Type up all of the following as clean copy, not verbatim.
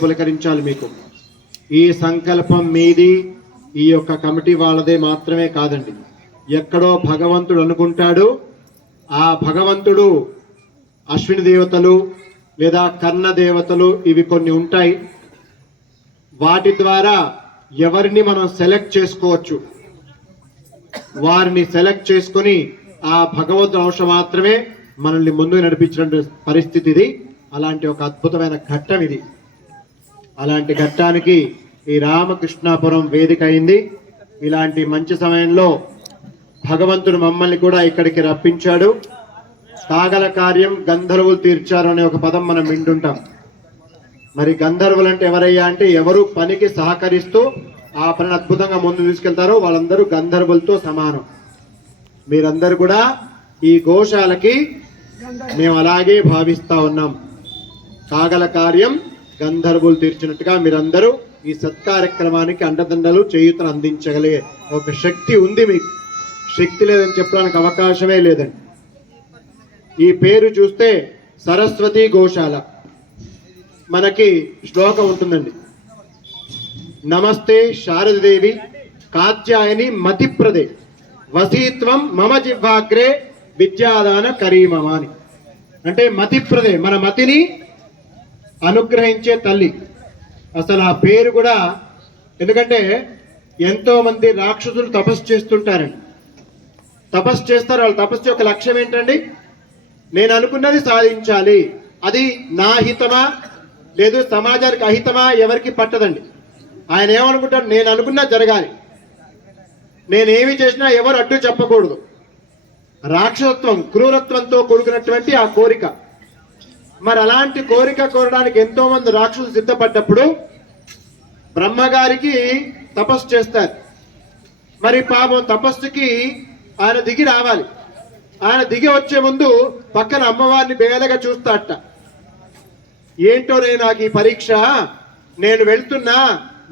పులకరించాలి. మీకు ఈ సంకల్పం మీది, ఈ యొక్క కమిటీ వాళ్ళదే మాత్రమే కాదండి. ఎక్కడో భగవంతుడు అనుకుంటాడు, ఆ భగవంతుడు అశ్విని దేవతలు లేదా కర్ణ దేవతలు ఇవి కొన్ని ఉంటాయి. వాటి ద్వారా ఎవరిని మనం సెలెక్ట్ చేసుకోవచ్చు. వారిని సెలెక్ట్ చేసుకుని ఆ భగవంతుని అంశం మాత్రమే మనల్ని ముందుకు నడిపించిన పరిస్థితి ఇది. అలాంటి ఒక అద్భుతమైన ఘట్టం ఇది. అలాంటి ఘట్టానికి ఈ రామకృష్ణాపురం వేదిక అయింది. ఇలాంటి మంచి సమయంలో భగవంతుడు మమ్మల్ని కూడా ఇక్కడికి రప్పించాడు. కాగల కార్యం గంధర్వులు తీర్చారు అనే ఒక పదం మనం వింటుంటాం. మరి గంధర్వులు అంటే ఎవరయ్యా అంటే ఎవరు పనికి సహకరిస్తూ ఆ పనిని అద్భుతంగా ముందు తీసుకెళ్తారో వాళ్ళందరూ గంధర్వులతో సమానం. మీరందరూ కూడా ఈ గోశాలకి మేము అలాగే భావిస్తా ఉన్నాం. కాగల కార్యం గంధర్వులు తీర్చినట్టుగా మీరందరూ ఈ సత్కార్యక్రమానికి అండదండలు చేయూతను అందించగలిగే ఒక శక్తి ఉంది. మీకు శక్తి లేదని చెప్పడానికి అవకాశమే లేదండి. ఈ పేరు చూస్తే సరస్వతి గోశాల మనకి శ్లోకం ఉంటుందండి. నమస్తే శారదదేవి కాత్యాయని మతిప్రదే వసీత్వం మమ జిహ్వాగ్రే విద్యాదాన కరీమమాని. అంటే మతిప్రదే, మన మతిని అనుగ్రహించే తల్లి. అసలు ఆ పేరు కూడా ఎందుకంటే ఎంతో మంది రాక్షసులు తపస్సు చేస్తుంటారండి. తపస్సు చేస్తారు. వాళ్ళు తపస్సు యొక్క లక్ష్యం ఏంటండి? నేను అనుకున్నది సాధించాలి. అది నా హితమా లేదు సమాజానికి అహితమా ఎవరికి పట్టదండి. ఆయన ఏమనుకుంటారు? నేను అనుకున్నా జరగాలి, నేనేమి చేసినా ఎవరు అడ్డు చెప్పకూడదు. రాక్షసత్వం, క్రూరత్వంతో కూడుకున్నటువంటి ఆ కోరిక. మరి అలాంటి కోరిక కోరడానికి ఎంతో మంది రాక్షసులు సిద్ధపడ్డప్పుడు బ్రహ్మగారికి తపస్సు చేస్తారు. మరి పాపం తపస్సుకి ఆయన దిగి రావాలి. ఆయన దిగి వచ్చే ముందు పక్కన అమ్మవారిని బేలగా చూస్తాట. ఏంటో నాకు ఈ పరీక్ష, నేను వెళ్తున్నా,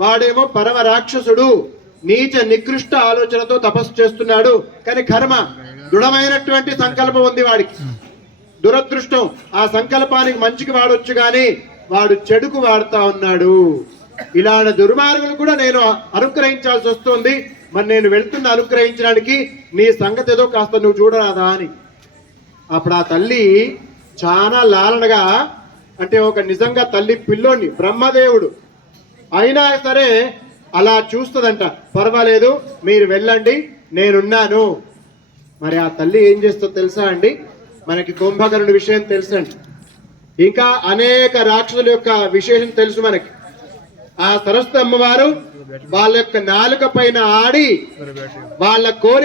వాడేమో పరమ రాక్షసుడు, నీచ నికృష్ట ఆలోచనతో తపస్సు చేస్తున్నాడు. కానీ కర్మ, దృఢమైనటువంటి సంకల్పం ఉంది వాడికి. దురదృష్టం, ఆ సంకల్పానికి మంచికి వాడొచ్చు కానీ వాడు చెడుకు వాడుతా ఉన్నాడు. ఇలాంటి దుర్మార్గులు కూడా నేను అనుగ్రహించాల్సి వస్తుంది. మరి నేను వెళ్తున్న అనుగ్రహించడానికి నీ సంగతి ఏదో కాస్త నువ్వు చూడరాదా అని. అప్పుడు ఆ తల్లి చాలా లాలనగా, అంటే ఒక నిజంగా తల్లి పిల్లోని బ్రహ్మదేవుడు అయినా సరే అలా చూస్తుందంట. పర్వాలేదు, మీరు వెళ్ళండి, నేనున్నాను. మరి ఆ తల్లి ఏం చేస్తుందో తెలుసా అండి? మనకి కుంభకర్ణుడి విషయం తెలుసండి, ఇంకా అనేక రాక్షసుల యొక్క విశేషం తెలుసు మనకి. ఆ సరస్వతి అమ్మవారు వాళ్ళ యొక్క నాలుక పైన ఆడి వాళ్ళ కోరిక